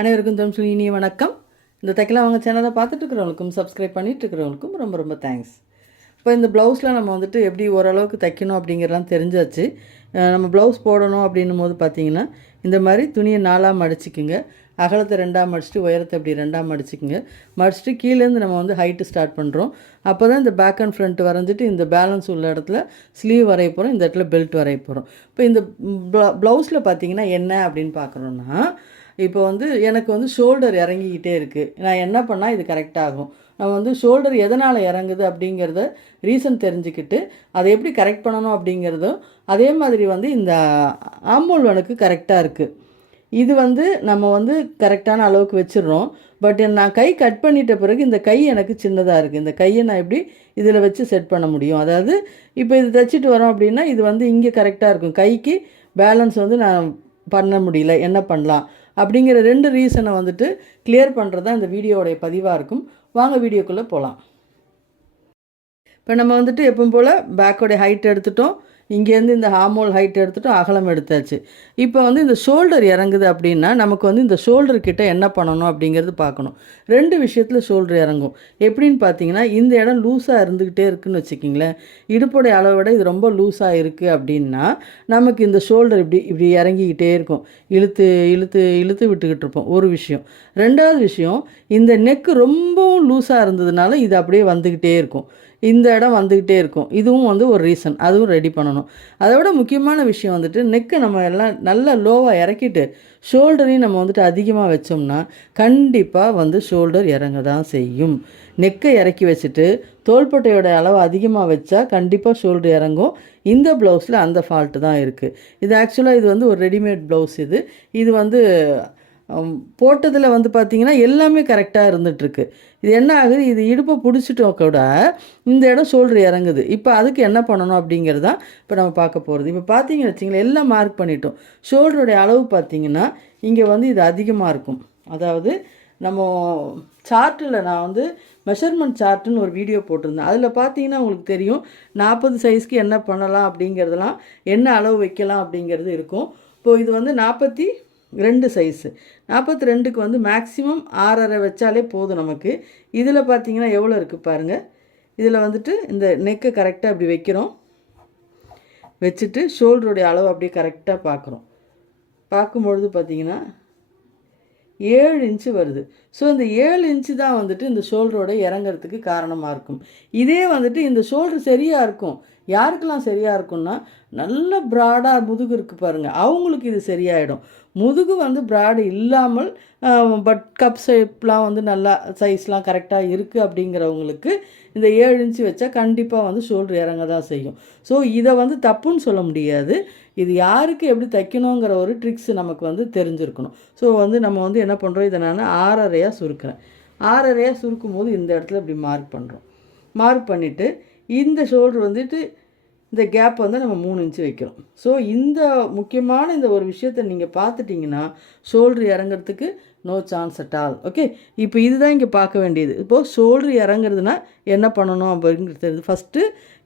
அனைவருக்கும் தமிழ் இனிய வணக்கம். இந்த தைக்கலாம் அவங்க சேனலை பார்த்துட்டு இருக்கிறவங்களுக்கும் சப்ஸ்கிரைப் பண்ணிட்டு இருக்கிறவங்களுக்கும் ரொம்ப ரொம்ப தேங்க்ஸ். இப்போ இந்த ப்ளவுஸில் நம்ம வந்துட்டு எப்படி ஓரளவுக்கு தைக்கணும் அப்படிங்கிறலாம் தெரிஞ்சாச்சு. நம்ம ப்ளவுஸ் போடணும் அப்படின்னும் போது பார்த்தீங்கன்னா இந்த மாதிரி துணியை 4ஆக மடிச்சிக்குங்க. அகலத்தை 2ஆக மடிச்சுட்டு உயரத்தை இப்படி 2ஆக மடிச்சிக்குங்க. மடிச்சுட்டு கீழேருந்து நம்ம வந்து ஹைட்டு ஸ்டார்ட் பண்ணுறோம். அப்போ தான் இந்த பேக் அண்ட் ஃப்ரண்ட் வரைஞ்சிட்டு இந்த பேலன்ஸ் உள்ள இடத்துல ஸ்லீவ் வரைய போகிறோம், இந்த இடத்துல பெல்ட் வரைய போகிறோம். இப்போ இந்த ப்ளவுஸில் பார்த்தீங்கன்னா என்ன அப்படின்னு பார்க்குறோன்னா, இப்போ வந்து எனக்கு வந்து ஷோல்டர் இறங்கிக்கிட்டே இருக்குது. நான் என்ன பண்ணால் இது கரெக்டாகும்? நம்ம வந்து ஷோல்டர் எதனால் இறங்குது அப்படிங்கிறத ரீசன் தெரிஞ்சுக்கிட்டு அதை எப்படி கரெக்ட் பண்ணணும் அப்படிங்கிறதும் அதே மாதிரி வந்து இந்த ஆர்ம்ஹோல் எனக்கு கரெக்டாக இருக்குது. இது வந்து நம்ம வந்து கரெக்டான அளவுக்கு வச்சிடுறோம். பட் நான் கை கட் பண்ணிட்ட பிறகு இந்த கை எனக்கு சின்னதாக இருக்குது. இந்த கையை நான் எப்படி இதில் வச்சு செட் பண்ண முடியும்? அதாவது இப்போ இது தைச்சிட்டு வரோம் அப்படின்னா இது வந்து இங்கே கரெக்டாக இருக்கும். கைக்கு பேலன்ஸ் வந்து நான் பண்ண முடியல, என்ன பண்ணலாம் அப்படிங்கிற 2 ரீசனை வந்துட்டு கிளியர் பண்ணுறது தான் இந்த வீடியோடைய பதிவாக இருக்கும். வாங்க வீடியோக்குள்ளே போகலாம். இப்போ நம்ம வந்துட்டு எப்பவும் போல் பேக்கோடைய ஹைட் எடுத்துட்டோம், இங்கேருந்து இந்த ஆர்ம்ஹோல் ஹைட் எடுத்துட்டோம், அகலம் எடுத்தாச்சு. இப்போ வந்து இந்த ஷோல்டர் இறங்குது அப்படின்னா நமக்கு வந்து இந்த ஷோல்டர் கிட்ட என்ன பண்ணணும் அப்படிங்கிறது பார்க்கணும். 2 விஷயத்தில் ஷோல்டர் இறங்கும். எப்படின்னு பார்த்தீங்கன்னா, இந்த இடம் லூஸாக இருந்துக்கிட்டே இருக்குதுன்னு வச்சுக்கிங்களேன். இடுப்புடைய அளவை விட இது ரொம்ப லூஸாக இருக்குது அப்படின்னா நமக்கு இந்த ஷோல்டர் இப்படி இப்படி இறங்கிக்கிட்டே இருக்கும். இழுத்து இழுத்து இழுத்து விட்டுக்கிட்டு இருப்போம். ஒரு விஷயம். 2வது விஷயம், இந்த நெக்கு ரொம்பவும் லூஸாக இருந்ததுனால இது அப்படியே வந்துக்கிட்டே இருக்கும், இந்த இடம் வந்துக்கிட்டே இருக்கும். இதுவும் வந்து ஒரு ரீசன், அதுவும் ரெடி பண்ணணும். அதை விட முக்கியமான விஷயம் வந்துட்டு நெக்கை நம்ம எல்லாம் நல்லா லோவாக இறக்கிட்டு ஷோல்டரையும் நம்ம வந்துட்டு அதிகமாக வச்சோம்னா கண்டிப்பாக வந்து ஷோல்டர் இறங்க தான் செய்யும். நெக்கை இறக்கி வச்சுட்டு தோள்பட்டையோட அளவு அதிகமாக வச்சா கண்டிப்பாக ஷோல்டர் இறங்கும். இந்த ப்ளவுஸில் அந்த ஃபால்ட்டு தான் இருக்குது. இது ஆக்சுவலாக இது வந்து ஒரு ரெடிமேட் ப்ளவுஸ். இது வந்து போட்டதில் வந்து பார்த்திங்கன்னா எல்லாமே கரெக்டாக இருந்துகிட்ருக்கு. இது என்ன ஆகுது, இது இடுப்பை பிடிச்சிட்டோம் கூட இந்த இடம் ஷோல்டர் இறங்குது. இப்போ அதுக்கு என்ன பண்ணணும் அப்படிங்கிறது தான் இப்போ நம்ம பார்க்க போகிறது. இப்போ பார்த்தீங்கன்னு வச்சிங்களேன், எல்லாம் மார்க் பண்ணிட்டோம். ஷோல்டருடைய அளவு பார்த்திங்கன்னா இங்கே வந்து இது அதிகமாக இருக்கும். அதாவது நம்ம சார்ட்டில் நான் வந்து மெஷர்மெண்ட் சார்ட்டுன்னு ஒரு வீடியோ போட்டிருந்தேன். அதில் பார்த்தீங்கன்னா உங்களுக்கு தெரியும் 40 சைஸ்க்கு என்ன பண்ணலாம் அப்படிங்கிறதுலாம், என்ன அளவு வைக்கலாம் அப்படிங்கிறது இருக்கும். இப்போது இது வந்து 42 சைஸு. 42க்கு வந்து மேக்ஸிமம் 6.5 வச்சாலே போதும் நமக்கு. இதில் பார்த்தீங்கன்னா எவ்வளோ இருக்குது பாருங்கள். இதில் வந்துட்டு இந்த நெக்கை கரெக்டாக இப்படி வைக்கிறோம், வச்சுட்டு ஷோல்டருடைய அளவு அப்படியே கரெக்டாக பார்க்குறோம். பார்க்கும்பொழுது பார்த்திங்கன்னா 7 இன்ச்சு வருது. ஸோ இந்த 7 இன்ச்சு தான் வந்துட்டு இந்த ஷோல்டரோட இறங்கிறதுக்கு காரணமாக இருக்கும். இதே வந்துட்டு இந்த ஷோல்டர் சரியாக இருக்கும். யாருக்கெல்லாம் சரியாக இருக்கும்னா, நல்ல ப்ராடாக முதுகு இருக்குது பாருங்கள், அவங்களுக்கு இது சரியாயிடும். முதுகு வந்து ப்ராடு இல்லாமல் பட் கப் ஷேப்லாம் வந்து நல்லா சைஸ்லாம் கரெக்டாக இருக்குது அப்படிங்கிறவங்களுக்கு இந்த 7 இன்ச்சு வச்சா கண்டிப்பாக வந்து ஷோல்டர் இறங்க தான் செய்யும். ஸோ இதை வந்து தப்புன்னு சொல்ல முடியாது. இது யாருக்கு எப்படி தைக்கணுங்கிற ஒரு ட்ரிக்ஸ் நமக்கு வந்து தெரிஞ்சிருக்கணும். ஸோ வந்து நம்ம வந்து என்ன பண்ணுறோம், இதை நான் 6.5 சுருக்கிறேன். 6.5 சுருக்கும் போது இந்த இடத்துல இப்படி மார்க் பண்ணுறோம். மார்க் பண்ணிவிட்டு இந்த ஷோல்டர் வந்துட்டு இந்த கேப் வந்து நம்ம 3 இன்ச்சு வைக்கிறோம். ஸோ இந்த முக்கியமான இந்த ஒரு விஷயத்தை நீங்கள் பார்த்துட்டிங்கன்னா ஷோல்டர் இறங்கிறதுக்கு no chance at all. Okay, இப்போ இதுதான் இங்கே பார்க்க வேண்டியது. இப்போது ஷோல்டர் இறங்குறதுனா என்ன பண்ணணும் அப்படிங்கிறது தெரியுது. ஃபஸ்ட்டு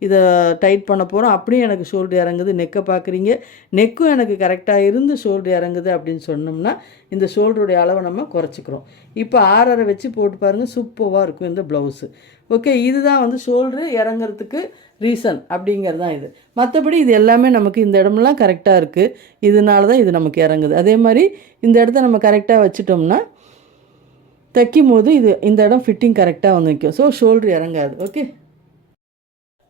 இதை டைட் பண்ண போகிறோம். அப்படியே எனக்கு ஷோல்டர் இறங்குது, நெக்கை பார்க்குறீங்க, நெக்கும் எனக்கு கரெக்டாக இருந்து ஷோல்டர் இறங்குது அப்படின்னு சொன்னோம்னா இந்த ஷோல்டருடைய அளவை நம்ம குறைச்சிக்கிறோம். இப்போ 6.5 வச்சு போட்டு பாருங்கள், சூப்பராக இருக்கும் இந்த ப்ளவுஸு. ஓகே, இதுதான் வந்து ஷோல்டரு இறங்கிறதுக்கு ரீசன் அப்படிங்கிறது தான் இது. மற்றபடி இது எல்லாமே நமக்கு இந்த இடமெல்லாம் கரெக்டாக இருக்குது, இதனால தான் இது நமக்கு இறங்குது. அதே மாதிரி இந்த இடத்த நம்ம கரெக்டாக வச்சுட்டோம்னா தைக்கும் போது இது இந்த இடம் ஃபிட்டிங் கரெக்டாக வந்து நிற்கும். ஸோ ஷோல்டர் இறங்காது. ஓகே,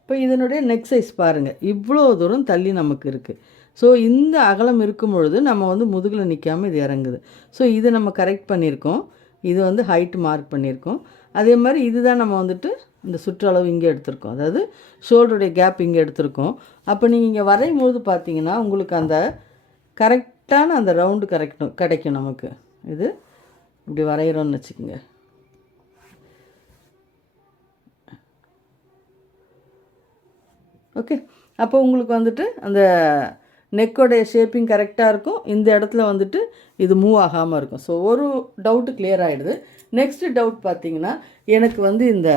இப்போ இதனுடைய நெக் சைஸ் பாருங்கள், இவ்வளோ தூரம் தள்ளி நமக்கு இருக்குது. ஸோ இந்த அகலம் இருக்கும் பொழுது நம்ம வந்து முதுகில் நிற்காமல் இது இறங்குது. ஸோ இதை நம்ம கரெக்ட் பண்ணியிருக்கோம். இது வந்து ஹைட் மார்க் பண்ணியிருக்கோம். அதே மாதிரி இதுதான் நம்ம வந்துட்டு இந்த சுற்றளவு இங்கே எடுத்திருக்கோம், அதாவது ஷோல்டருடைய கேப் இங்கே எடுத்திருக்கோம். அப்போ நீங்கள் இங்கே வரையும் போது பார்த்தீங்கன்னா உங்களுக்கு அந்த கரெக்டான அந்த ரவுண்டு கிடைக்கும் நமக்கு. இது இப்படி வரைகிறோன்னு வச்சுக்கோங்க. ஓகே, அப்போ உங்களுக்கு வந்துட்டு அந்த நெக்கோடைய ஷேப்பிங் கரெக்டாக இருக்கும். இந்த இடத்துல வந்துட்டு இது மூவ் ஆகாமல் இருக்கும். ஸோ ஒரு டவுட்டு கிளியர் ஆகிடுது. நெக்ஸ்ட்டு டவுட் பார்த்திங்கன்னா, எனக்கு வந்து இந்த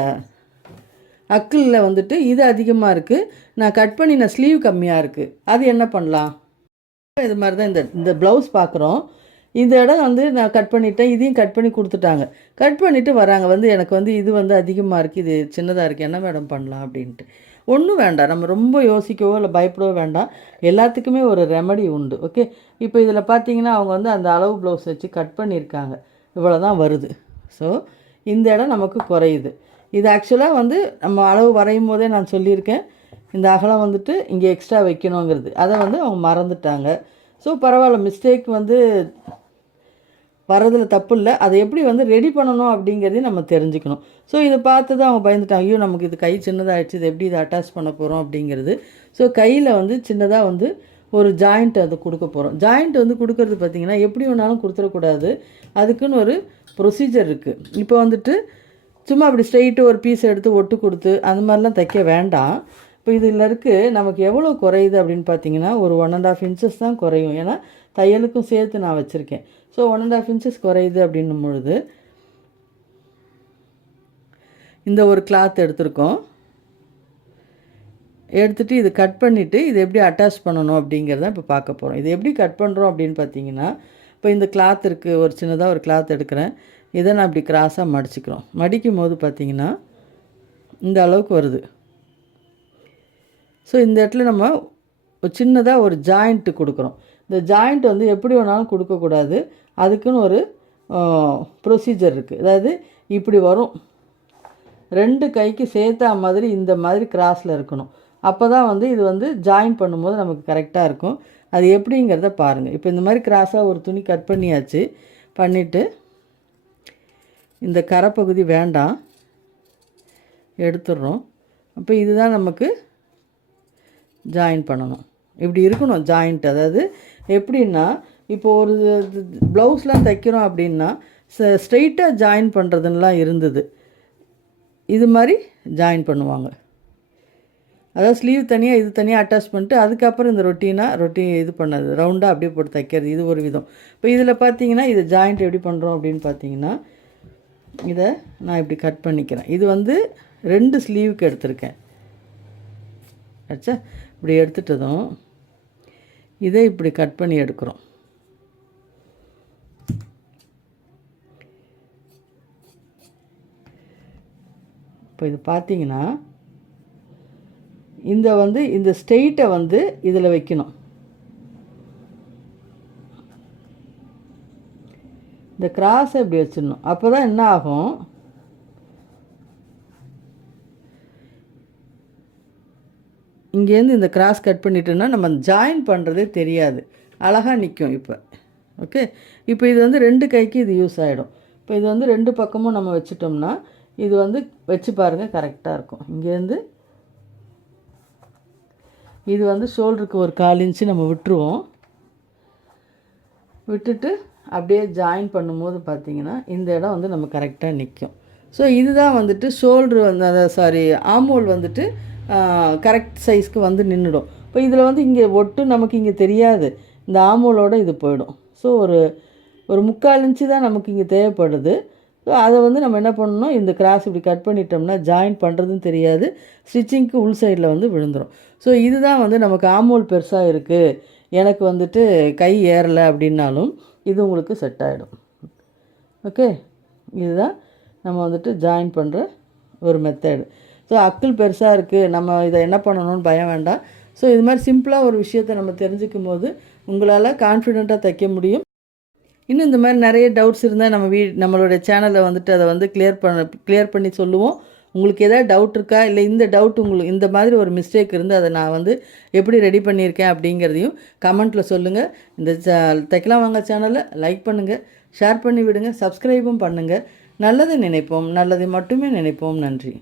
அக்கிளில் வந்துட்டு இது அதிகமாக இருக்குது, நான் கட் பண்ணின ஸ்லீவ் கம்மியாக இருக்குது, அது என்ன பண்ணலாம்? இது மாதிரி தான் இந்த ப்ளவுஸ் பார்க்குறோம். இந்த இடம் வந்து நான் கட் பண்ணிட்டேன், இதையும் கட் பண்ணி கொடுத்துட்டாங்க. கட் பண்ணிவிட்டு வராங்க வந்து எனக்கு வந்து இது வந்து அதிகமாக இருக்குது, இது சின்னதாக இருக்குது, என்ன மேடம் பண்ணலாம் அப்படின்ட்டு. ஒன்றும் வேண்டாம், நம்ம ரொம்ப யோசிக்கவோ இல்லை பயப்படவோ வேண்டாம். எல்லாத்துக்குமே ஒரு ரெமடி உண்டு. ஓகே, இப்போ இதில் பார்த்தீங்கன்னா அவங்க வந்து அந்த அளவு ப்ளவுஸ் வச்சு கட் பண்ணியிருக்காங்க. இவ்வளோ தான் வருது. ஸோ இந்த இடம் நமக்கு குறையுது. இது ஆக்சுவலாக வந்து நம்ம அளவு வரையும் போதே நான் சொல்லியிருக்கேன், இந்த அகலம் வந்துட்டு இங்கே எக்ஸ்ட்ரா வைக்கணுங்கிறது. அதை வந்து அவங்க மறந்துட்டாங்க. ஸோ பரவாயில்ல, மிஸ்டேக் வந்து வரதில் தப்பு இல்லை. அதை எப்படி வந்து ரெடி பண்ணணும் அப்படிங்கிறதையும் நம்ம தெரிஞ்சுக்கணும். ஸோ இதை பார்த்து தான் அவங்க பயந்துட்டாங்க, ஐயோ நமக்கு இது கை சின்னதாகிடுச்சு, இது எப்படி இதை அட்டாச் பண்ண போகிறோம் அப்படிங்கிறது. ஸோ கையில் வந்து சின்னதாக வந்து ஒரு ஜாயிண்ட் அது கொடுக்க போகிறோம். ஜாயிண்ட் வந்து கொடுக்கறது பார்த்திங்கன்னா எப்படி வேணாலும் கொடுத்துடக்கூடாது, அதுக்குன்னு ஒரு ப்ரொசீஜர் இருக்குது. இப்போ வந்துட்டு சும்மா அப்படி ஸ்ட்ரெயிட்டு ஒரு பீஸ் எடுத்து ஒட்டு கொடுத்து அந்த மாதிரிலாம் தைக்க வேண்டாம். இப்போ இதில் இருக்குது நமக்கு எவ்வளோ குறையுது அப்படின்னு பார்த்தீங்கன்னா ஒரு 1.5 இன்ச்சஸ் தான் குறையும். ஏன்னா தையலுக்கும் சேர்த்து நான் வச்சுருக்கேன். ஸோ 1.5 இன்ச்சஸ் குறையுது அப்படின்னும் பொழுது இந்த ஒரு கிளாத் எடுத்துருக்கோம். எடுத்துகிட்டு இது கட் பண்ணிவிட்டு இது எப்படி அட்டாச் பண்ணணும் அப்படிங்கிறத இப்போ பார்க்க போகிறோம். இது எப்படி கட் பண்ணுறோம் அப்படின்னு பார்த்தீங்கன்னா, இப்போ இந்த கிளாத் இருக்குது, ஒரு சின்னதாக ஒரு கிளாத் எடுக்கிறேன். இதை நான் இப்படி கிராஸாக மடிச்சுக்கிறோம். மடிக்கும் போது பார்த்திங்கன்னா இந்த அளவுக்கு வருது. ஸோ இந்த இடத்துல நம்ம சின்னதாக ஒரு ஜாயிண்ட்டு கொடுக்குறோம். இந்த ஜாயிண்ட் வந்து எப்படி வேணாலும் கொடுக்கக்கூடாது, அதுக்குன்னு ஒரு ப்ரொசீஜர் இருக்குது. அதாவது இப்படி வரும், 2 கைக்கு சேர்த்தா மாதிரி இந்த மாதிரி கிராஸில் இருக்கணும். அப்போ தான் வந்து இது வந்து ஜாயின் பண்ணும்போது நமக்கு கரெக்டாக இருக்கும். அது எப்படிங்கிறத பாருங்கள். இப்போ இந்த மாதிரி கிராஸாக ஒரு துணி கட் பண்ணியாச்சு. பண்ணிவிட்டு இந்த கரைப்பகுதி வேண்டாம், எடுத்துடுறோம். அப்போ இதுதான் நமக்கு ஜாயின் பண்ணணும். இப்படி இருக்கணும் ஜாயிண்ட். அதாவது எப்படின்னா, இப்போ ஒரு ப்ளவுஸ்லாம் தைக்கிறோம் அப்படின்னா ஸ்ட்ரெயிட்டாக ஜாயின் பண்ணுறதுலாம் இருந்தது. இது மாதிரி ஜாயின் பண்ணுவாங்க. அதாவது ஸ்லீவ் தனியாக இது தனியாக அட்டாச் பண்ணிட்டு அதுக்கப்புறம் இந்த ரொட்டி இது பண்ணது ரவுண்டாக அப்படியே போட்டு தைக்கிறது, இது ஒரு விதம். இப்போ இதில் பார்த்தீங்கன்னா இது ஜாயிண்ட் எப்படி பண்ணுறோம் அப்படின்னு பார்த்தீங்கன்னா, இதை நான் இப்படி கட் பண்ணிக்கிறேன். இது வந்து 2 ஸ்லீவுக்கு எடுத்திருக்கேன். ஆச்சா, இப்படி எடுத்துட்டதும் இதை இப்படி கட் பண்ணி எடுக்கிறோம். இப்போ இது பார்த்தீங்கன்னா இந்த ஸ்ட்ரெயிட்டை வந்து இதில் வைக்கணும். இந்த கிராஸை இப்படி வச்சிடணும். அப்போ தான் என்ன ஆகும், இங்கேருந்து இந்த கிராஸ் கட் பண்ணிட்டோன்னா நம்ம ஜாயின் பண்ணுறதே தெரியாது, அழகாக நிற்கும். இப்போ ஓகே, இப்போ இது வந்து 2 கைக்கு இது யூஸ் ஆகிடும். இப்போ இது வந்து 2 பக்கமும் நம்ம வச்சிட்டோம்னா இது வந்து வச்சு பாருங்கள் கரெக்டாக இருக்கும். இங்கேருந்து இது வந்து ஷோல்டருக்கு ஒரு 1/4 இன்ச்சு நம்ம விட்டுருவோம். விட்டுட்டு அப்படியே ஜாயின் பண்ணும்போது பார்த்திங்கன்னா இந்த இடம் வந்து நம்ம கரெக்டாக நிற்கும். ஸோ இதுதான் வந்துட்டு ஷோல்ட்ரு வந்து ஆர்ம்ஹோல் வந்துட்டு கரெக்ட் சைஸ்க்கு வந்து நின்றுடும். இப்போ இதில் வந்து இங்கே ஒட்டு நமக்கு இங்கே தெரியாது, இந்த ஆர்ம்ஹோலோடு இது போயிடும். ஸோ ஒரு 3/4 இன்ச்சு தான் நமக்கு இங்கே தேவைப்படுது. ஸோ அதை வந்து நம்ம என்ன பண்ணணும், இந்த கிராஸ் இப்படி கட் பண்ணிட்டோம்னா ஜாயின் பண்ணுறதும் தெரியாது, ஸ்டிச்சிங்க்கு உள் சைடில் வந்து விழுந்துடும். ஸோ இதுதான் வந்து நமக்கு ஆர்ம்ஹோல் பெருசாக இருக்குது, எனக்கு வந்துட்டு கை ஏறலை அப்படின்னாலும் இது உங்களுக்கு செட் ஆகிடும். ஓகே, இதுதான் நம்ம வந்துட்டு ஜாயின் பண்ணுற ஒரு மெத்தடு. ஸோ அக்கிள் பெருசாக இருக்குது, நம்ம இதை என்ன பண்ணணும்னு பயம் வேண்டாம். ஸோ இது மாதிரி சிம்பிளாக ஒரு விஷயத்தை நம்ம தெரிஞ்சுக்கும் போது உங்களால் கான்ஃபிடெண்ட்டாக தைக்க முடியும். இன்னும் இந்த மாதிரி நிறைய டவுட்ஸ் இருந்தால் நம்மளோட சேனலில் வந்துட்டு அதை வந்து கிளியர் பண்ணி சொல்லுவோம். உங்களுக்கு எதாவது டவுட் இருக்கா, இல்லை இந்த டவுட் உங்களுக்கு இந்த மாதிரி ஒரு மிஸ்டேக் இருந்து அதை நான் வந்து எப்படி ரெடி பண்ணியிருக்கேன் அப்படிங்கிறதையும் கமெண்ட்டில் சொல்லுங்கள். இந்த தைக்கலாம் வாங்க சேனலை லைக் பண்ணுங்கள், ஷேர் பண்ணி விடுங்க, சப்ஸ்கிரைபும் பண்ணுங்கள். நல்லதை நினைப்போம், நல்லதை மட்டுமே நினைப்போம். நன்றி.